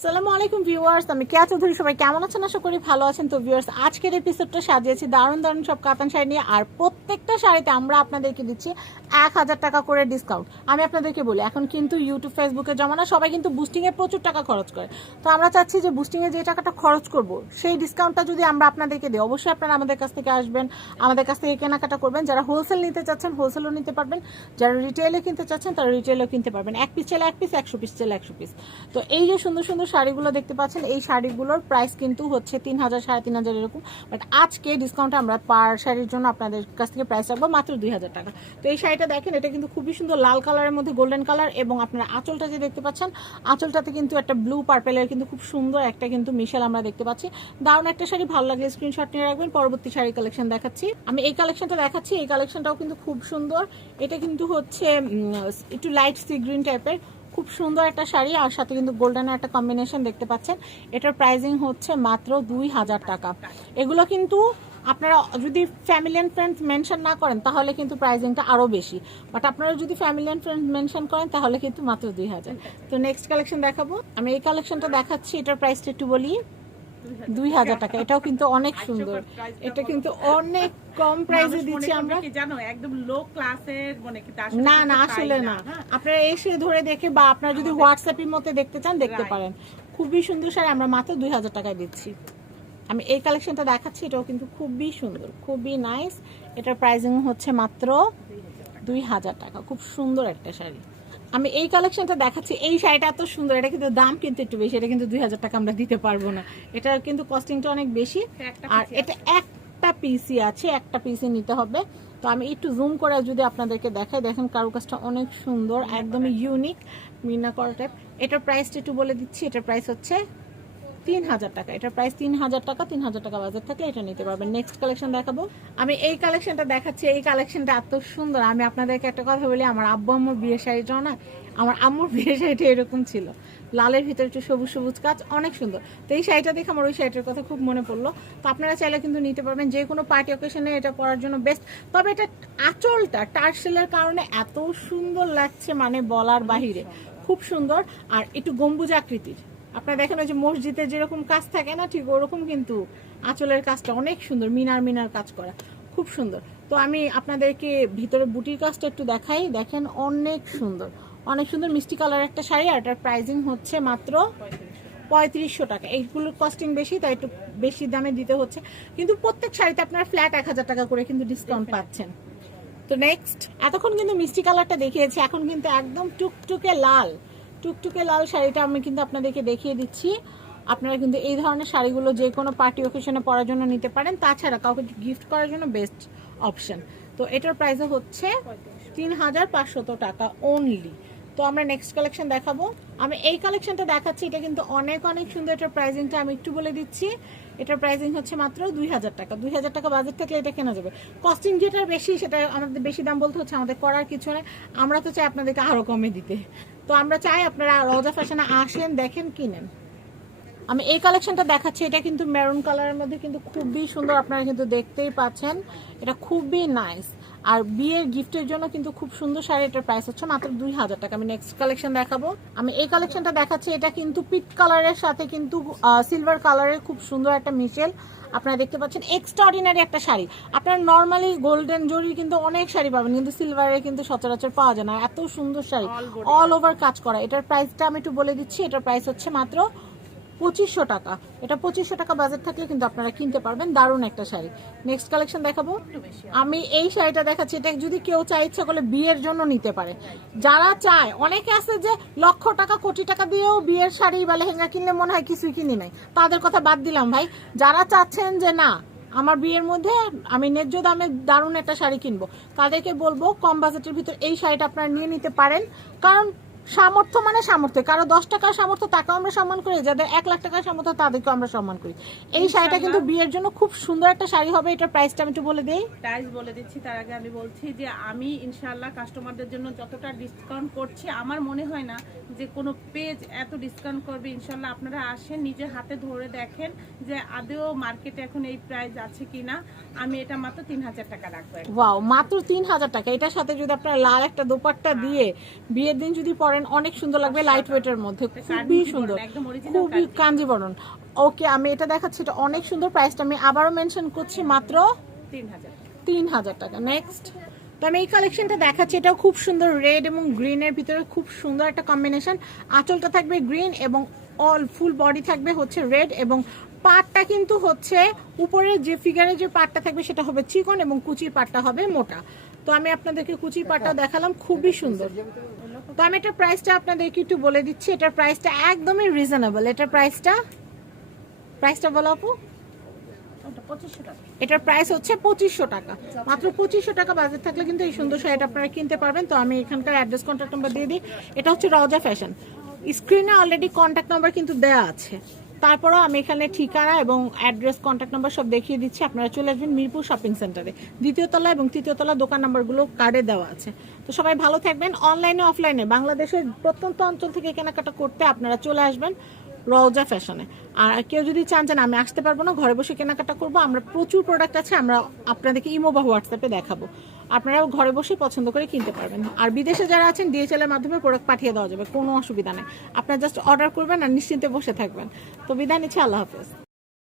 আসসালামু আলাইকুম ভিউয়ার্স, আমি কেয়া চৌধুরী সবাই কেমন আছেন? আশা করি ভালো আছেন। তো ভিউয়ার্স, আজকের এপিসোডটা সাজিয়েছি দারুণ দারুণ সব কাতান শাড়ি নিয়ে। আর প্রত্যেকটা শাড়িতে আমরা আপনাদেরকে দিচ্ছি এক হাজার টাকা করে ডিসকাউন্ট আমি আপনাদেরকে বলি, এখন কিন্তু ইউটিউব ফেসবুকে জমানা, সবাই কিন্তু বুস্টিংয়ে প্রচুর টাকা খরচ করে। তো আমরা চাচ্ছি যে বুস্টিংয়ে যে টাকাটা খরচ করব, সেই ডিসকাউন্টটা যদি আমরা আপনাদেরকে দিই, অবশ্যই আপনারা আমাদের কাছ থেকে আসবেন, আমাদের কাছ থেকে কেনাকাটা করবেন। যারা হোলসেল নিতে চাচ্ছেন হোলসেলও নিতে পারবেন। যারা রিটেলে কিনতে চাচ্ছেন, তারা রিটেলও কিনতে পারবেন। এক পিস চাইলে এক পিস একশো পিস চাইলে একশো পিস তো এই যে সুন্দর সুন্দর শাড়িগুলো দেখতে পাচ্ছেন, এই শাড়িগুলোর প্রাইস কিন্তু হচ্ছে তিন হাজার, সাড়ে তিন হাজার এরকম। বাট আজকে ডিসকাউন্ট আমরা পার শাড়ির জন্য আপনাদের কাছ থেকে প্রাইস রাখব মাত্র দুই হাজার টাকা। তো এই শাড়িটা দেখেন, এটা কিন্তু খুবই সুন্দর লাল কালারের মধ্যে গোল্ডেন কালার এবং আপনারা আঁচলটা যে দেখতে পাচ্ছেন, আঁচলটাতে কিন্তু একটা ব্লু পার্পেলের কিন্তু খুব সুন্দর একটা কিন্তু মিশেল আমরা দেখতে পাচ্ছি। দারুণ একটা শাড়ি, ভালো লাগলে স্ক্রিনশট নিয়ে রাখবেন, পরবর্তী শাড়ি কালেকশন দেখাচ্ছি। আমি এই কালেকশনটা দেখাচ্ছি, এই কালেকশনটাও কিন্তু খুব সুন্দর। এটা কিন্তু হচ্ছে একটু লাইট সি গ্রিন টাইপের খুব সুন্দর একটা শাড়ি, আর সাথে কিন্তু গোল্ডেনের একটা কম্বিনেশন দেখতে পাচ্ছেন। এটার প্রাইজিং হচ্ছে মাত্র দুই হাজার টাকা। এগুলো কিন্তু আপনারা যদি ফ্যামিলি অ্যান্ড ফ্রেন্ডস মেনশন না করেন তাহলে কিন্তু প্রাইজিংটা আরও বেশি। বাট আপনারা যদি ফ্যামিলি অ্যান্ড ফ্রেন্ডস মেনশন করেন তাহলে কিন্তু মাত্র দুই হাজার। তো নেক্সট কালেকশন দেখাবো। আমি এই কালেকশনটা দেখাচ্ছি এটার প্রাইসটা একটু বলি। দুই হাজার টাকা। এটাও কিন্তু অনেক সুন্দর। এটা কিন্তু অনেক কম প্রাইসে দিচ্ছি আমরা। জানো একদম লো ক্লাসের মানে কি না না আসলে না। আপনারা এসে ধরে দেখে বা আপনারা যদি হোয়াটসঅ্যাপের মধ্যে দেখতে চান দেখতে পারেন। খুবই সুন্দর শাড়ি আমরা মাত্র দুই হাজার টাকায় দিচ্ছি। আমি এই কালেকশনটা দেখাচ্ছি এটাও কিন্তু খুবই সুন্দর খুবই নাইস এটার প্রাইসিং হচ্ছে মাত্র দুই হাজার টাকা খুব সুন্দর একটা শাড়ি। আমি এই কালেকশনটা দেখাচ্ছি এই শাড়িটা এত সুন্দর এটা কিন্তু দাম কিন্তু একটু বেশি এটা কিন্তু দুই হাজার টাকা আমরা দিতে পারব না। এটার কিন্তু কস্টিংটা অনেক বেশি আর এটা একটা পিসি আছে একটা পিসি নিতে হবে। তো আমি একটু জুম করে যদি আপনাদেরকে দেখাই দেখেন কারুকাজটা অনেক সুন্দর একদমই ইউনিক মিনা করা টাইপ এটার প্রাইসটা একটু বলে দিচ্ছি এটার প্রাইস হচ্ছে তিন হাজার টাকা। এটার প্রাইস তিন হাজার টাকা তিন হাজার টাকা বাজার থাকলে এটা নিতে পারবেন। নেক্সট কালেকশন দেখাবো। আমি এই কালেকশনটা দেখাচ্ছি। এই কালেকশনটা এত সুন্দর। আমি আপনাদেরকে একটা কথা বলি, আমার আব্বু আম্মুর বিয়ের শাড়িটাও না, আমার আম্মুর বিয়ের শাড়িটা এরকম ছিল। লালের ভিতরে একটু সবুজ সবুজ কাজ, অনেক সুন্দর। তো এই শাড়িটা দেখে আমার ওই শাড়িটার কথা খুব মনে পড়ল। তো আপনারা চাইলে কিন্তু নিতে পারবেন। যে কোনো পার্টি অকেশনে এটা পরার জন্য বেস্ট তবে এটা আঁচলটা, টার্সেলের কারণে এত সুন্দর লাগছে মানে বলার বাহিরে। খুব সুন্দর। আর একটু গম্বুজ আকৃতির। আপনারা দেখেন ওই যে মসজিদে যেরকম কাজ থাকে না ঠিক ওরকম কিন্তু আঁচলের কাজটা অনেক সুন্দর মিনার মিনার কাজ করা খুব সুন্দর। তো আমি আপনাদেরকে ভিতরে বুটির কাজটা একটু দেখাই দেখেন অনেক সুন্দর। অনেক সুন্দর মিষ্টি কালার একটা শাড়ি আর এটার প্রাইজিং হচ্ছে মাত্র পঁয়ত্রিশশো টাকা। এইগুলোর কস্টিং বেশি তাই একটু বেশি দামে দিতে হচ্ছে। কিন্তু প্রত্যেক শাড়িতে আপনার ফ্ল্যাট এক হাজার টাকা করে কিন্তু ডিসকাউন্ট পাচ্ছেন। তো নেক্সট এতক্ষণ কিন্তু মিষ্টি কালারটা দেখিয়েছি এখন কিন্তু একদম টুকটুকে লাল। টুকটুকে লাল শাড়িটা আমি কিন্তু আপনাদেরকে দেখিয়ে দিচ্ছি। আপনারা কিন্তু এই ধরনের শাড়িগুলো যে কোনো পার্টি ওকেশনে পরার জন্য নিতে পারেন। তাছাড়া কাউকে গিফট করার জন্য বেস্ট অপশন তো এটার প্রাইস হচ্ছে তিন হাজার পাঁচশত টাকা অনলি তো আমরা নেক্সট কালেকশন দেখাবো। আমি এই কালেকশনটা দেখাচ্ছি, এটা কিন্তু অনেক অনেক সুন্দর এটার প্রাইজিংটা আমি একটু বলে দিচ্ছি। এটার প্রাইজিং হচ্ছে মাত্র দুই হাজার টাকা। দুই হাজার টাকা বাজেট থাকলে এটা কেনা যাবে। কস্টিং যেটার বেশি, সেটা আমাদের বেশি দাম বলতে হচ্ছে, আমাদের করার কিছু নেই। আমরা তো চাই আপনাদেরকে আরও কমে দিতে। তো আমরা চাই আপনারা রজা ফ্যাশনে আসেন দেখেন কিনেন। আমি এই কালেকশনটা দেখাচ্ছি এটা কিন্তু মেরুন কালারের মধ্যে কিন্তু খুবই সুন্দর আপনারা কিন্তু দেখতেই পাচ্ছেন। এটা খুবই নাইস আর বিয়ের গিফটের জন্য কিন্তু খুব সুন্দর শাড়ি এটার প্রাইস হচ্ছে মাত্র দুই হাজার টাকা। আমি নেক্সট কালেকশন দেখাবো। আমি এই কালেকশনটা দেখাচ্ছি এটা কিন্তু পিট কালারের সাথে কিন্তু সিলভার কালারের খুব সুন্দর একটা মিশেল। আপনারা দেখতে পাচ্ছেন এক্সট্রাঅর্ডিনারি একটা শাড়ি। আপনারা নর্মালি গোল্ডেন জরির কিন্তু অনেক শাড়ি পাবেন কিন্তু সিলভারের কিন্তু সচরাচর পাওয়া যায় না। এত সুন্দর শাড়ি অল ওভার কাজ করা। এটার প্রাইসটা আমি একটু বলে দিচ্ছি এটার প্রাইস হচ্ছে মাত্র পঁচিশশো টাকা। এটা পঁচিশশো টাকা বাজেট থাকলে কিন্তু আপনারা কিনতে পারবেন দারুণ একটা শাড়ি। নেক্সট কালেকশন দেখাবো। আমি এই শাড়িটা দেখাচ্ছি এটা যদি কেউ চায় ইচ্ছা করলে বিয়ের জন্য নিতে পারে। যারা চায় অনেকে আছে যে লক্ষ টাকা কোটি টাকা দিয়েও বিয়ের শাড়ি বা লেহেঙ্গা কিনলে মনে হয় কিছুই কিনি নাই। তাদের কথা বাদ দিলাম ভাই। যারা চাচ্ছেন যে না আমার বিয়ের মধ্যে আমি ন্যায্য দামে দারুণ একটা শাড়ি কিনবো তাদেরকে বলব কম বাজেটের ভিতর এই শাড়িটা আপনারা নিয়ে নিতে পারেন। কারণ সামর্থ্য মানে সামর্থ্য। কারও দশ টাকার সামর্থ্য তাকেও আমরা সম্মান করি যাদের এক লাখ টাকার সামর্থ্য তাদেরকেও আমরা সম্মান করি। এই শাড়িটা কিন্তু বিয়ের জন্য খুব সুন্দর একটা শাড়ি হবে এটার প্রাইসটা আমি একটু বলে দিই। প্রাইস বলে দিচ্ছি তার আগে আমি বলছি যে আমি ইনশাআল্লাহ কাস্টমারদের জন্য যতটা ডিসকাউন্ট করছি আমার মনে হয় না যে কোনো পেজ এত ডিসকাউন্ট করবে। ইনশাআল্লাহ আপনারা আসেন নিজের হাতে ধরে দেখেন যে আদেও মার্কেটে এখন এই প্রাইস আছে কিনা। আমি এটা মাত্র তিন হাজার টাকা রাখব। ওয়াও মাত্র তিন হাজার টাকা। এটার সাথে যদি আপনারা লাল একটা দোপাট্টা দিয়ে বিয়ের দিন যদি পরেন পরেন অনেক সুন্দর লাগবে লাইট ওয়েটের মধ্যে খুবই সুন্দর খুবই কাঞ্জিবরণ। ওকে আমি এটা দেখাচ্ছি এটা অনেক সুন্দর প্রাইসটা আমি আবারও মেনশন করছি মাত্র তিন হাজার টাকা। নেক্সট তো আমি এই কালেকশনটা দেখাচ্ছি এটাও খুব সুন্দর রেড এবং গ্রিনের ভিতরে খুব সুন্দর একটা কম্বিনেশন আঁচলটা থাকবে গ্রিন এবং অল ফুল বডি থাকবে হচ্ছে রেড এবং পাটটা কিন্তু হচ্ছে উপরের যে ফিগারের যে পাটটা থাকবে সেটা হবে চিকন এবং কুচির পাটটা হবে মোটা। তো আমি আপনাদেরকে কুচির পাটটা দেখালাম খুবই সুন্দর। তো আমি এটা প্রাইসটা আপনাদেরকে একটু বলে দিচ্ছি। এটার প্রাইসটা একদমই রিজনেবল এটার প্রাইসটা প্রাইসটা বলো আপু। এটার প্রাইস হচ্ছে পঁচিশশো টাকা। মাত্র পঁচিশশো টাকা বাজেট থাকলে কিন্তু এই সুন্দর শাড়িটা আপনারা কিনতে পারবেন। তো আমি এখানকার অ্যাড্রেস কন্ট্যাক্ট নাম্বার দিয়ে দিই। এটা হচ্ছে রজা ফ্যাশন স্ক্রিনে অলরেডি কন্ট্যাক্ট নাম্বার কিন্তু দেওয়া আছে। তারপরেও আমি এখানে ঠিকানা এবং অ্যাড্রেস কন্ট্যাক্ট নাম্বার সব দেখিয়ে দিচ্ছি। আপনারা চলে আসবেন মিরপুর শপিং সেন্টারে দ্বিতীয় তলা এবং তৃতীয় তলা দোকান নাম্বারগুলো কার্ডে দেওয়া আছে। তো সবাই ভালো থাকবেন অনলাইনে অফলাইনে বাংলাদেশের প্রত্যন্ত অঞ্চল থেকে কেনাকাটা করতে আপনারা চলে আসবেন রওজা ফ্যাশনে আর কেউ যদি চান যে আমি আসতে পারব না, ঘরে বসে কেনাকাটা করব, আমরা প্রচুর প্রোডাক্ট আছে, আমরা আপনাদেরকে ইমো বা হোয়াটসঅ্যাপে দেখাবো। আপনারাও ঘরে বসে পছন্দ করে কিনতে পারবেন। আর বিদেশে যারা আছেন ডিএচএল এর মাধ্যমে প্রোডাক্ট পাঠিয়ে দেওয়া যাবে, কোনো অসুবিধা নেই। আপনারা জাস্ট অর্ডার করবেন আর নিশ্চিন্তে বসে থাকবেন। তো বিদায় নিচ্ছি, আল্লাহ হাফেজ।